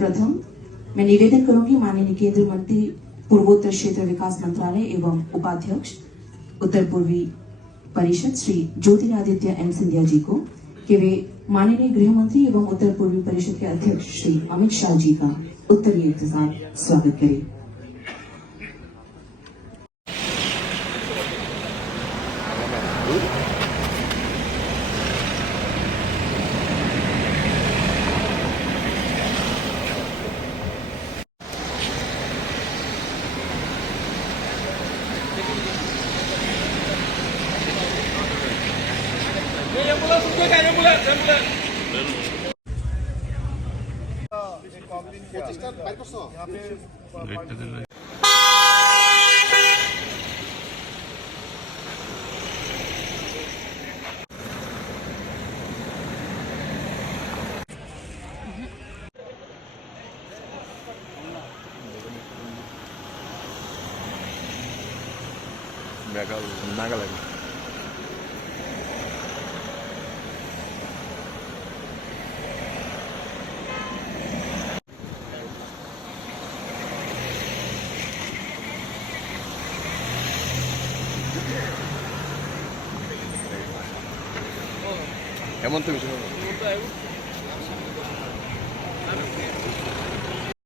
प्रथम मैं निवेदन करूंगी माननीय केंद्रीय मंत्री पूर्वोत्तर क्षेत्र विकास मंत्रालय एवं उपाध्यक्ष उत्तर पूर्वी परिषद श्री ज्योतिरादित्य एम सिंधिया जी को कि वे माननीय गृह मंत्री एवं उत्तर पूर्वी परिषद के अध्यक्ष श्री अमित शाह जी का उत्तरीय के साथ स्वागत करें। नागालैंड हेमंत विश्व